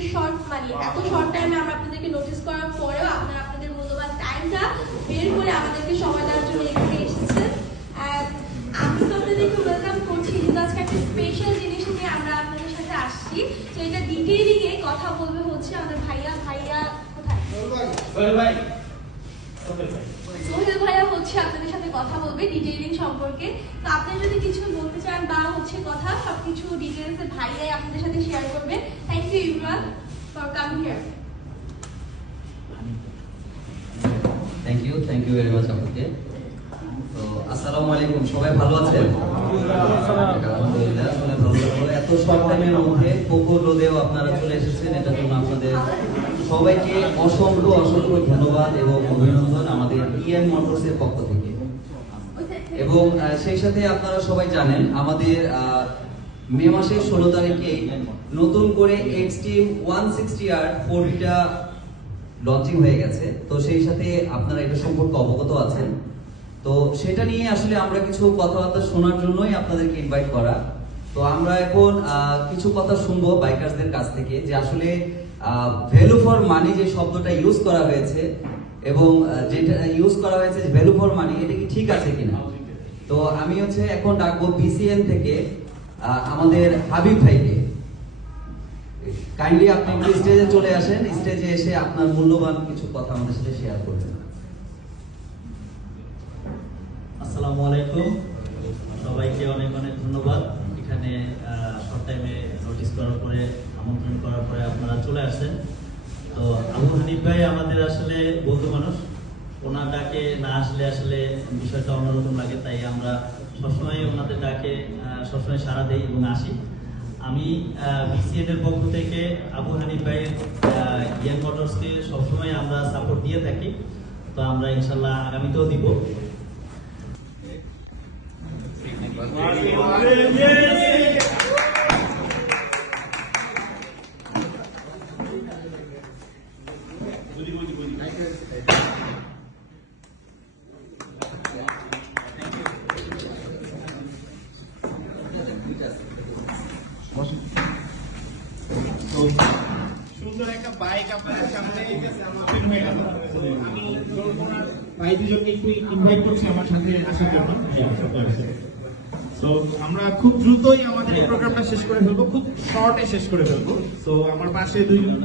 আপনাদের এত শর্ট টাইমে আমরা আপনাদেরকে নোটিস করার পরেও আপনারা আপনাদের মূল্যবান টাইমটা বের করে আমাদেরকে সময় দেওয়ার জন্য এখানে এসেছেন। আমি তো আপনাদেরকে ওয়েলকাম করছি, কিন্তু আজকে একটা স্পেশাল জিনিস নিয়ে আমরা আপনাদের সাথে আসছি। তো এটা ডিটেইলিং এ কথা বলবে হচ্ছে আমাদের ভাইয়া কোথায় সোহেল ভাইয়া হচ্ছে আপনাদের সাথে কথা বলবে ডিটেইলিং সম্পর্কে। তো আপনি যদি কিছু বলতে চান বা হচ্ছে কথা সবকিছু ডিটেইলসে ভাইয়াই আপনাদের সাথে শেয়ার করবে। Thank you Imran for coming here. Thank you very much আপনাকে। তো আসসালামু আলাইকুম, সবাই ভালো আছেন? আলহামদুলিল্লাহ, ভালো লাগলো। এত শর্ট টাইমের মধ্যে কোকো রোদেও আপনারা চলে এসেছেন, এটার জন্য আপনাদের সবাইকে অসংখ্য ধন্যবাদ এবং অভিনন্দন আমাদের ইএন মোটরসের পক্ষ থেকে। এবং সেই সাথে আপনারা সবাই জানেন আমাদের মে মাসের 16 তারিখে নতুন করে এক্সট্রিম 160R 4টা লঞ্চিং হয়ে গেছে। তো সেই সাথে আপনারা এটা সম্পর্কে অবগত আছেন। তো সেটা নিয়ে আসলে আমরা কিছু কথাবার্তা শোনার জন্যই আপনাদেরকে ইনভাইট করা। তো আমরা এখন কিছু কথা শুনবো বাইকার্সদের কাছ থেকে, যে আসলে ভ্যালু ফর মানি যে শব্দটা ইউজ করা হয়েছে এবং যেটা ইউজ করা হয়েছে ভ্যালু ফর মানি, এটা কি ঠিক আছে কিনা। তো আমি এখন ডাকবো বিসিএন থেকে আমাদের হাবিব ভাইকে। কাইন্ডলি আপনি একটু স্টেজে চলে আসেন, স্টেজে এসে আপনার মূল্যবান কিছু কথা আমাদের সাথে শেয়ার করবেন। আসসালামু আলাইকুম, সবাইকে অনেক ধন্যবাদ। এখানে শর্ট টাইমে নোটিস করার পরে, আমন্ত্রণ করার পরে আপনারা চলে আসছেন। তো আবু হানিফ ভাই আমাদের আসলে বন্ধু মানুষ, ওনার ডাকে না আসলে আসলে বিষয়টা অন্যরকম লাগে, তাই আমরা সবসময় ওনাদের ডাকে সবসময় সাড়া দেই এবং আসি। আমি বিসিএন এর পক্ষ থেকে আবু হানিফ ভাইয়ের ইএন মোটরসকে সবসময় আমরা সাপোর্ট দিয়ে থাকি। তো আমরা ইনশাল্লাহ আগামীতেও দিব। সুন্দর একটা বাইক আপনাদের সামনে হয়ে গেল। আমি ভাই দুজনকে একটু ইনভাইট করছি আমার সাথে আসার জন্য। তো আমরা খুব দ্রুতই আমাদের এই প্রোগ্রামটা শেষ করে ফেলবো, খুব শর্টে শেষ করে ফেলবো। তো আমার পাশে দুইজন